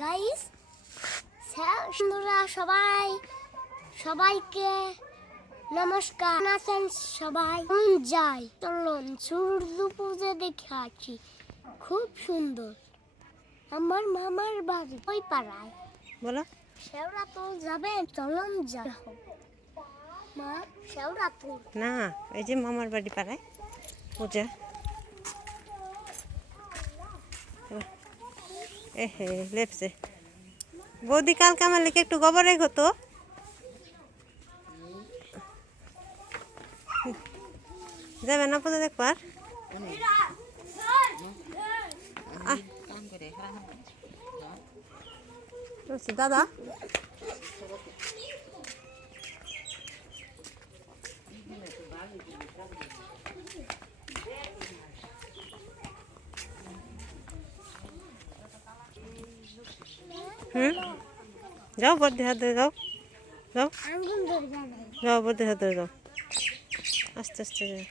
Guys Sundara সবাই সবাইকে নমস্কার। আছেন সবাই? যাই চলুন সূর্য পুজো দেখে আছি খুব সুন্দর। আমার মামার বাড়ি। ওই পাড়ায়। বলো। শেওড়া তো যাবেন চলুন যা। মা শেওড়া তো না এই যে মামার বাড়ি পাড়ায়। পূজা। এ হে লেপসে বৌদি কালকে আমার লেগে একটু গোবর রেখো তো। যাবে না পূজা দেখবার আহ। বলছি, দাদা? যাও বর্দি হাত ধরে যাও। যাও। যাও বর্দি হাত ধরে যাও। আস্তে আস্তে যাও।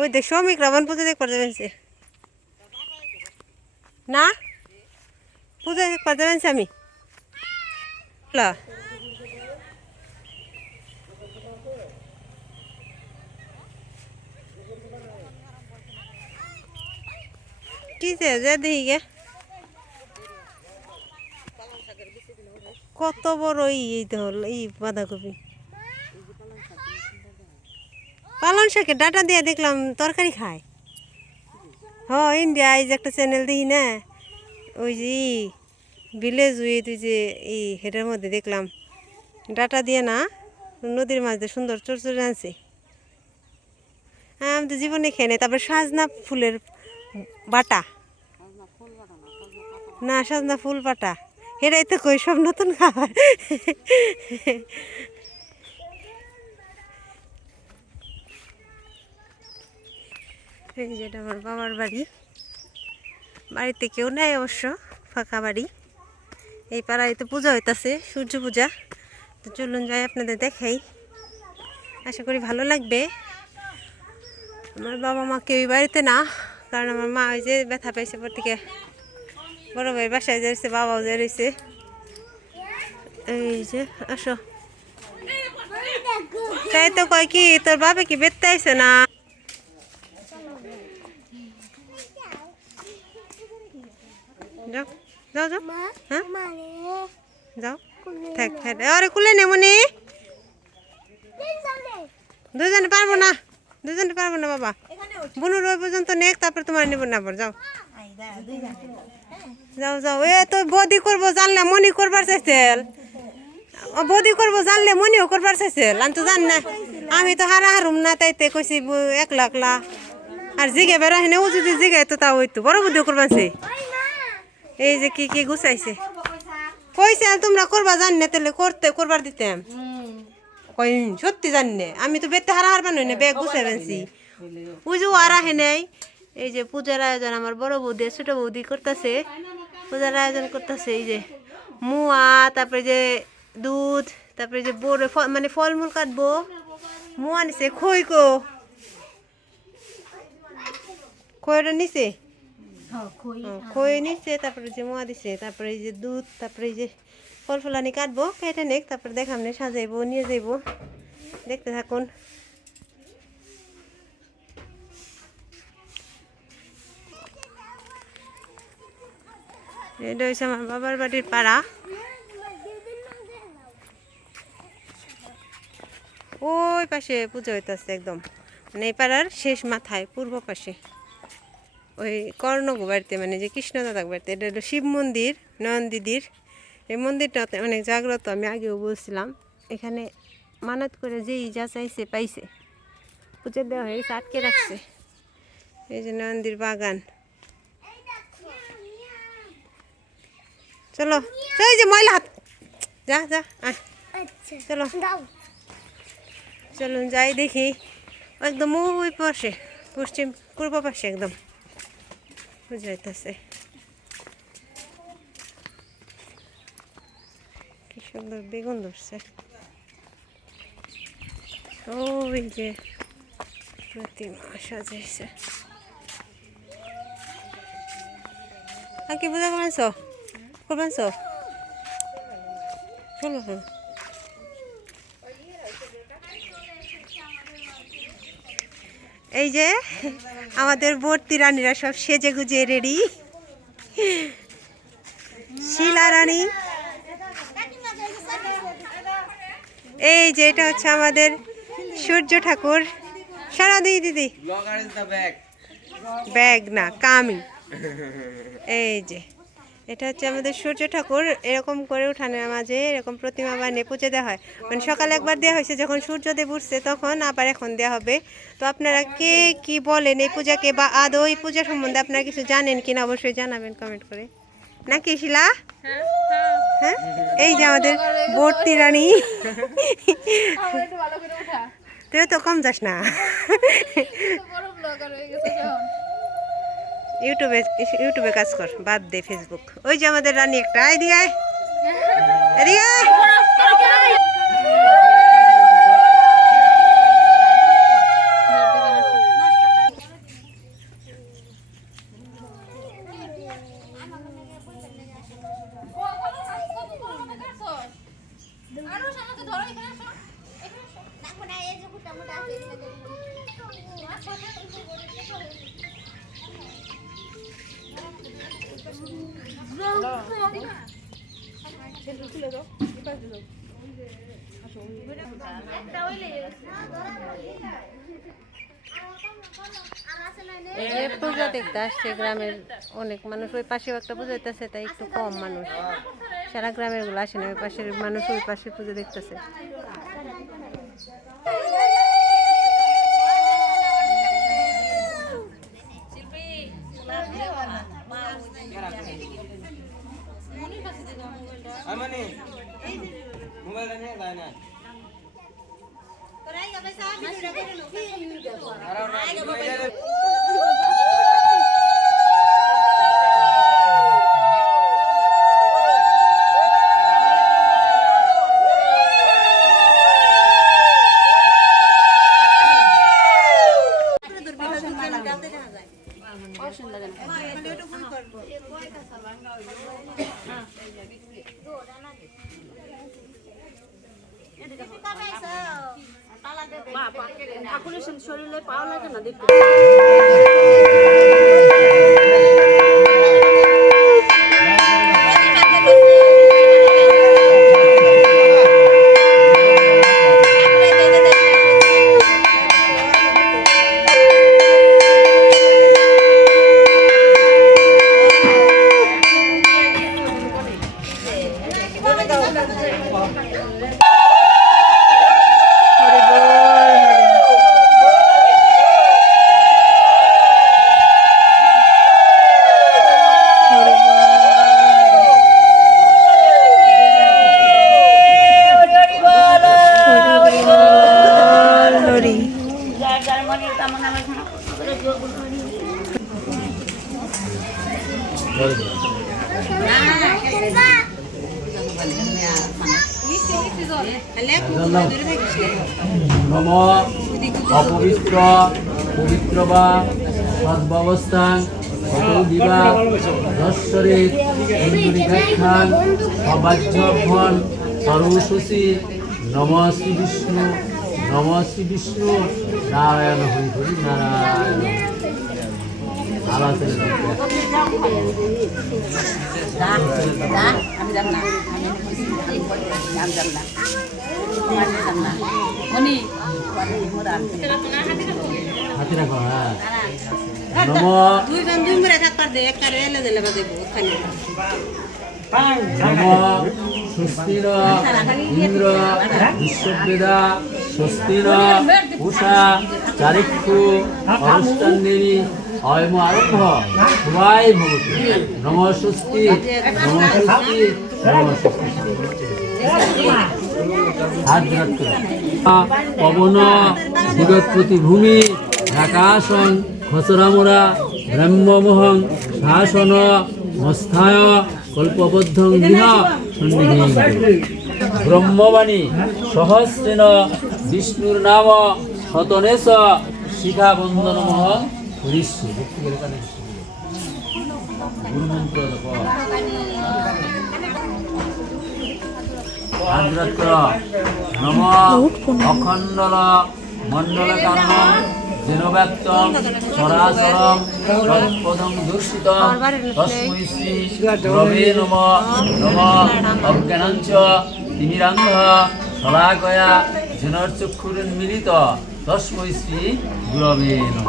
ওই দেখ শ্রমিক রাবণ পুজো দেখবার যাবেন সে না? পুজো যাবেন সে আমি। লা। কিসে যে গে কত বড় এই হল, এই বাঁধাকপি। পালন শাকের ডাটা দিয়ে দেখলাম তরকারি খায়। হ ইন্ডিয়া এই যে একটা চ্যানেল দেখি না? ওই যে ভিলেজ উই তুই যে এই হেটার মধ্যে দেখলাম। ডাটা দিয়ে না নদীর মাছ দিয়ে সুন্দর চরচরে আনছে। আমি তো জীবনে খেয়ে নেই, তারপরে সাজনা ফুলের বাটা। না সাজনা ফুল বাটা এটাই তো কই, সব নতুন খাবার। এই যেটা আমার বাবার বাড়ি। বাড়িতে কেউ নেই অবশ্য, ফাঁকা বাড়ি। এই পাড়ায় তো পূজা হইতাছে, সূর্য পূজা। তো চলুন যাই, আপনাদের দেখাই। আশা করি ভালো লাগবে। আমার বাবা মা কেউই বাড়িতে না, কারণ আমার মা ওই যে ব্যথা পাইছে পর থেকে বড় ভাই বাসায় যাইছে বাবাও যে রয়েছে এই যে আসো। তাই তো কয় কি তোর বাবা কি বেতে আইছে না? যাও যাও যাও। মা হ্যাঁ? যাও থাক থাক। আরে কুলে নে মনি। দুজনে পারব না। দুজনে পারব না বাবা। বুনুর ওই পর্যন্ত নেক তারপরে তোমার নেব না যাও। যাও যাও। এ, তো বদি করব, জানলে মনি করবার চাইছিল। বদি করব, জানলে মনিও করবার চাইছিল। আমি তো জানি না, আমি তো হারা হারুম না, তাইতে কইছি একলা একলা। আর জিগে বেড়া হেনে, ও যদি জিগে, তো তা হইতো। বড় বুদ্ধি করবানছে এই যে কি কি গুছাইছে। কইছে তোমরা করবা জানি না তাহলে করতে, করবার দিতাম। কই, সত্যি জানি না। আমি তো বেতে হারা হারবান না, ব্যাগ গুছাই ফেলছি। পুজো আর আহে নাই। এই যে পূজার আয়োজন আমার বড় বৌদি ছোট বৌদি করতেছে। পূজার আয়োজন করতেছে এই যে মুয়া তারপরে যে দুধ তারপরে যে বড় ফল মানে ফলমূল কাটবো। মুয়া নিছে খই কো। খইটা নিছে? হ্যাঁ, খই। নিচ্ছে তারপরে যে মোয়া দিছে তারপরে এই যে দুধ তারপরে এই যে ফল ফলানি কাটবো কেটে নেক তারপরে দেখাম নে সাজাইবো নিয়ে যাইবো। দেখতে থাকুন। এটা হচ্ছে আমার বাবার বাড়ির পাড়া। ওই পাশে পুজো হইতেছে একদম। মানে এই পাড়ার শেষ মাথায়, পূর্ব পাশে। ওই কর্ণগো বাড়িতে মানে যে কৃষ্ণ দাদার বাড়িতে, এটা হলো শিব মন্দির, নয়ন দিদির। এই মন্দিরটা অনেক জাগ্রত, আমি আগেও বলছিলাম। এখানে মানত করে যেই যা চাইছে পাইছে। পুজো দেওয়া হয়েছে আটকে রাখছে। এই যে নয়নদির বাগান। চলো। চল এই যে ময়লা হাত যা যা আচ্ছা চলো। চলুন যাই দেখি। একদম ওই পাশে পশ্চিম পূর্ব পাশে একদম। বুঝাইতেছে কি সুন্দর বেগুন ধরছে। ওই যে প্রতিমা সাজাইছে আর কি পূজা করবেন করবেন চলো চলো এই যে আমাদের বর্তি রানীরা সব সেজে গুজে রেডি। শিলা রানী। এই যে এটা হচ্ছে আমাদের সূর্য ঠাকুর। সারা দিই দিদি. ব্যাগ না কামি। এই যে। এটা হচ্ছে আমাদের সূর্য ঠাকুর, এরকম করে উঠানের মাঝে এরকম প্রতিমা বানিয়ে পুজো দেওয়া হয়। মানে সকালে একবার দেওয়া হয়েছে, যখন সূর্যদেব উঠছে তখন আবার এখন দেওয়া হবে। তো আপনারা কে কি বলেন, এই পূজাকে বা আদৌ এই পূজা সম্বন্ধে আপনারা কিছু জানেন কিনা? অবশ্যই জানাবেন কমেন্ট করে। নাকি শিলা? হ্যাঁ? এই যে আমাদের বর্তি রানী। তুইও তো কম যাস না। ইউটিউবে ইউটিউবে কাজ কর বাদ দে ফেসবুক ওই যে আমাদের রানী একটা এদিকে এদিকে আয়। এই যে পূজা দেখতে আসছে, গ্রামের অনেক মানুষ ওই পাশেও একটা পুজো হইতেছে তাই একটু কম মানুষ। সারা গ্রামেরগুলো আসে না ওই পাশের মানুষ ওই পাশে পুজো দেখতেছে নম অপবিত্র পবিত্র বা অবাহ্যভন সর্বশী নম শ্রী বিষ্ণু নম শ্রী বিষ্ণু নারায়ণ হরি হরি নারায়ণ যাব না আমি না দুইজন দুই থাকবার দে একবারে এলে দিলে নম। স্বস্তির ইন্দ্র বিশ্ববেদা স্বস্তির উষা চারিক্ষু অনুষ্ঠানিনী অয়ম আরম্ভ। সবাই ভবতু। নম স্বস্তি নম স্বস্তি। পবন দিগৎপতি ভূমি আকাশন খসরামরা ব্রহ্মমোহং শাসন, মস্থায়, কল্পবদ্ধং ব্রহ্মবাণী সহস্রেণ বিষ্ণুর নাম, শতনেশ শিখা বন্দন মহ হরিষ্য গুরুমন্ত্র আদ্রত্র নম অখণ্ডল, মণ্ডল কারণম যেন ব্যক্তম সরাসরম তৎপদম দূষিত তস্মৈ শ্রী গুরবে নম নম অজ্ঞানঞ্চ তিমিরান্ধ শলাকয়া যেনর্চক্ষুরুন্মিলিত তস্মৈ শ্রী গুরবে নম।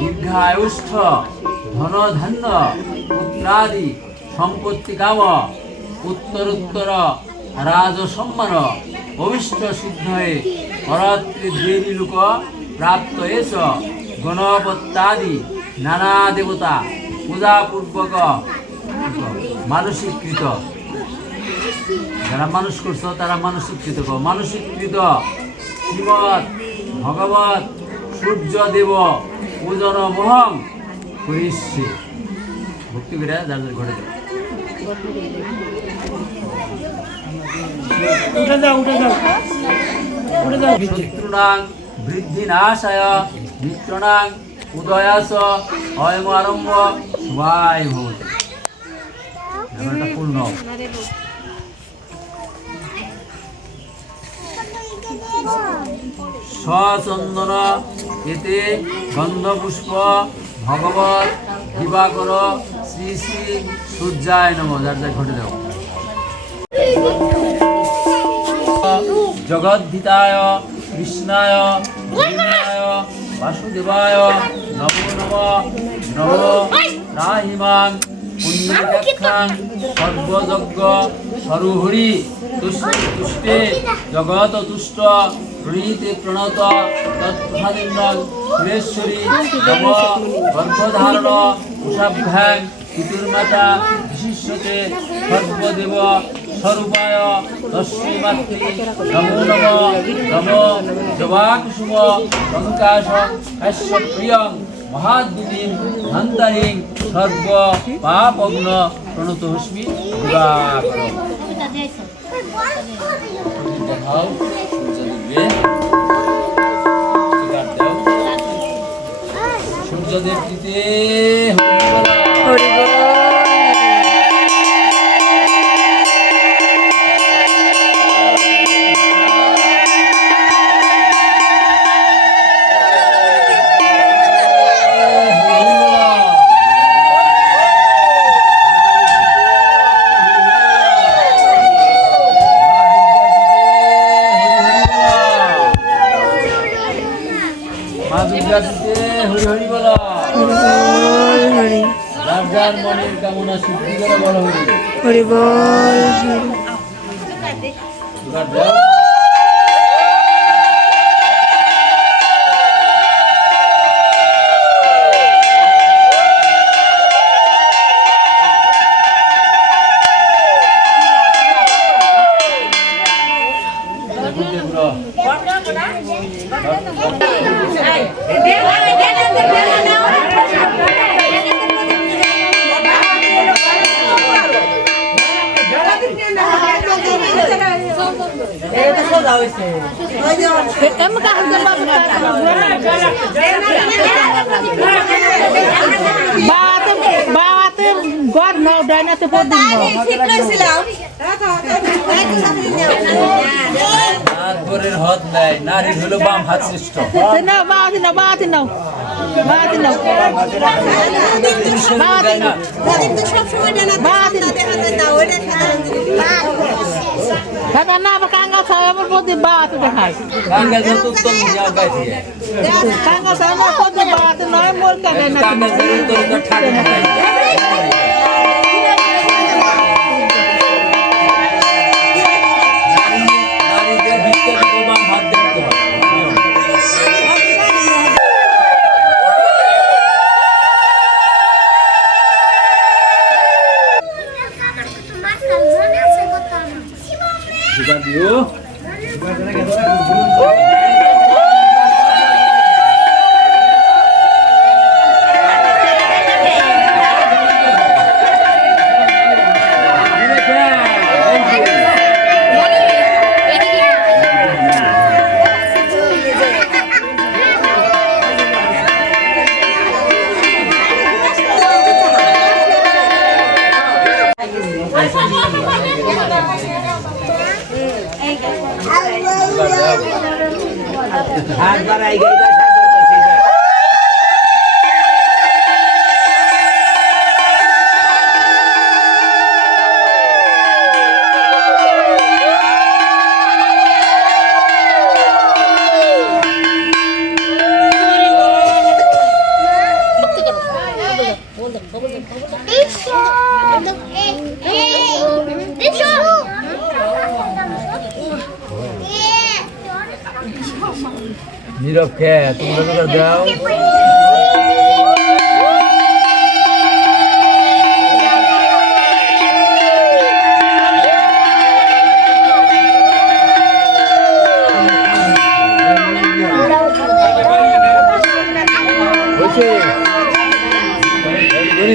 দীর্ঘায়ুষ্ঠ ধন ধান্য পুত্রাদি, সম্পত্তি কাম উত্তরোত্তর রাজ সম্মান অভিষ্ট সিদ্ধ হয়ে পরাত্রি লোক প্রাপ্ত এস। গণপত্যাদি নানা দেবতা, পূজাপূর্বক মানসিকৃত। যারা মানুষ করছ, তারা মানসিকৃত মানসিকৃত, শ্রীমৎ ভগবত সূর্য দেব পূজন মহং করিষ্যে ভক্তি করে যাদের ঘরে যাও শত্রুনাং বৃদ্ধি নাশায় মিত্রনাং উদয়াস অয়ম আরম্ভ সবাই ভবতি ব্যাপারটা পূর্ণ সচন্দন এতে গন্ধপুষ্প, ভগবত, দিবাকর, শ্রী শ্রী সূর্যায় নম। যার যার ঘটে দাও জগদ্ধিতায়, কৃষ্ণায় বাসুদেবায়, নমো নম, নমো রাহিমাং পুণ্যব্যাখ্যাং সর্বযজ্ঞ, সরুহরি, তুষ্টে জগত তুষ্ট প্রণীতে প্রণত তৎফালিন্দ সুরেশ্বরী নম গর্ভধারণ উষাভ্যাং পিতুর্মাতা বিশিষ্যতে সর্বদেব স্বরূপায় তস্মৈ মাতৃ নমো নম নমো জবাকুসুম লঙ্কাশ কাশ্যপ্রিয়ং মহাদ্যুতিম ধন্তারিং সর্ব পাপগ্ন প্রণত হস্মি দিবাকর দেখাও। দিতে মা নারীর হলো বাম হাত শ্রেষ্ঠ। নাও বাবাতে নাও বাবাতে নাও বাবাতে নাও। বাবাতে না দাদা না আবার কাঙ্গাল খাওয়া আমার প্রতি দেখায় যাও আমার প্রতি বাবাতে নয় মোর না। ঠাকুর। সুগার দিও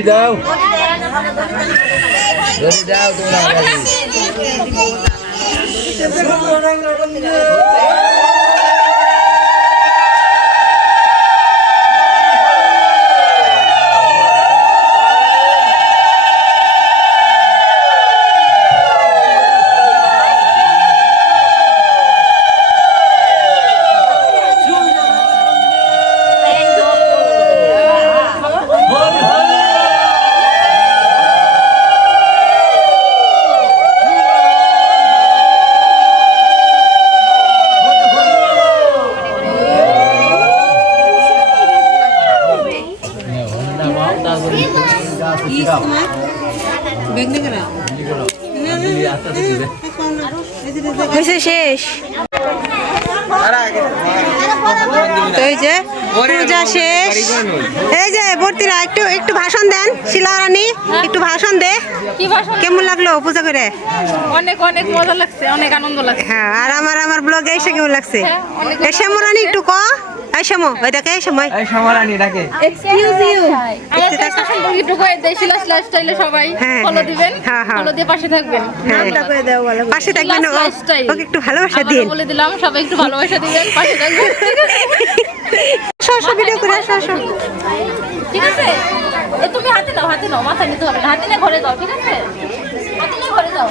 দাও। ধরি দাও তোমরা শেষ। এই যে ভর্তিরা একটু একটু ভাষণ দেন শিলা রানী একটু ভাষণ দে। কি ভাষণ? কেমন লাগল পূজা করে? অনেক অনেক মজা লাগছে অনেক আনন্দ লাগছে। হ্যাঁ আর আমার আমার ব্লগে এসে কেমন লাগছে? এই শ্যামু রানী একটু ক? এই শ্যামু ওই দেখে এই সময় এই। সমারানি ডাকে। এক্সকিউজ ইউ আমাদের সম্পর্কে একটু কয়ে দেয় শিলাস লাইফস্টাইলে সবাই। হ্যাঁ, ফলো হ্যাঁ। দিবেন হ্যাঁ, হ্যাঁ। ফলো দিয়ে পাশে থাকবেন। হ্যাঁ পাশে থাকবেন ওকে একটু ভালোবাসা দিন। বলে দিলাম সবাই একটু ভালোবাসা দিবেন পাশে থাকবেন। আসো ভিডিও করে আসো আসো। ঠিক আছে? এ তুমি হাতে নাও হাতে নাও মাথায় নিতে হবে হাতে নিয়ে ঘরে যাও ঠিক আছে? হাতে নিয়ে ঘরে যাও।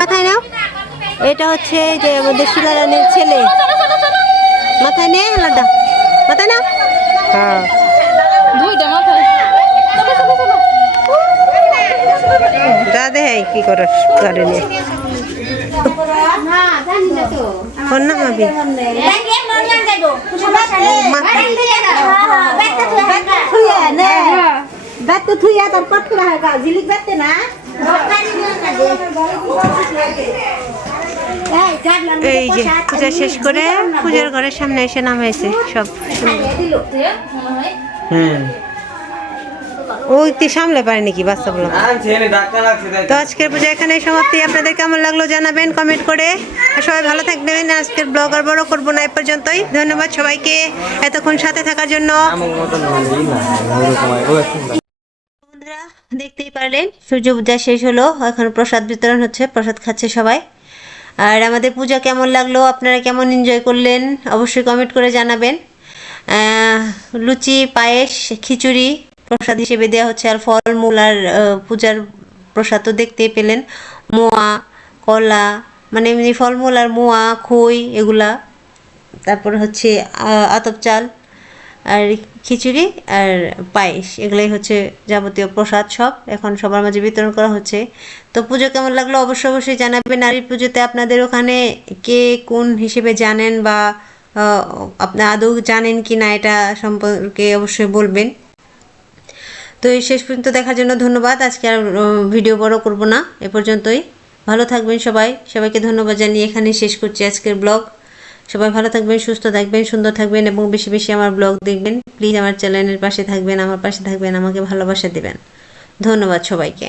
মাথায় নাও। এটা হচ্ছে যে আমাদের শিলা রানীর ছেলে। মাথায় নে লাড্ডা মাথায় না হ্যাঁ। দুইটা মাথায়। চলো চলো চলো। যা দে কি করস গাড়ি থুইয়া তার হয় জিলিক না এই যে পূজা শেষ করে পূজার ঘরের সামনে এসে নামাইছে সব হুম। ওই তুই সামলে পারে নাকি বাচ্চাগুলো তো। আজকের পূজা এখানে সমাপ্তি। আপনাদের কেমন লাগল জানাবেন কমেন্ট করে। সবাই ভালো থাকবেন। আজকের ব্লগ আর বড় করব না এ পর্যন্তই। ধন্যবাদ সবাইকে। এতক্ষণ সাথে থাকার জন্য। ও একটু বন্ধুরা দেখতেই পারলেন সূর্য পূজা শেষ হলো। এখন প্রসাদ বিতরণ হচ্ছে প্রসাদ খাচ্ছে সবাই। আর আমাদের পূজা কেমন লাগল? আপনারা কেমন এনজয় করলেন? অবশ্যই কমেন্ট করে জানাবেন। লুচি পায়েস খিচুড়ি। প্রসাদ হিসেবে দেওয়া হচ্ছে, আর ফলমূল আর পূজার প্রসাদ তো দেখতেই পেলেন। মোয়া, কলা মানে এমনি ফলমূল আর মোয়া, খই এগুলা। তারপর হচ্ছে আতপ চাল আর খিচুড়ি আর পায়েস, এগুলাই হচ্ছে যাবতীয় প্রসাদ সব এখন সবার মাঝে বিতরণ করা হচ্ছে। তো পুজো কেমন লাগল অবশ্যই অবশ্যই জানাবেন। নারীর পুজোতে আপনাদের ওখানে কে কোন হিসেবে জানেন বা আপনি আদৌ জানেন কি না এটা সম্পর্কে অবশ্যই বলবেন। তো এই শেষ পর্যন্ত দেখার জন্য ধন্যবাদ। আজকে আর ভিডিও বড় করব না। এ পর্যন্তই। ভালো থাকবেন সবাই। সবাইকে ধন্যবাদ জানিয়ে এখানে শেষ করছি আজকের ব্লগ। সবাই ভালো থাকবেন, সুস্থ থাকবেন, সুন্দর থাকবেন এবং বেশি বেশি আমার ব্লগ দেখবেন। প্লিজ আমার চ্যানেলের পাশে থাকবেন, আমার পাশে থাকবেন, আমাকে ভালোবাসা দেবেন। ধন্যবাদ সবাইকে।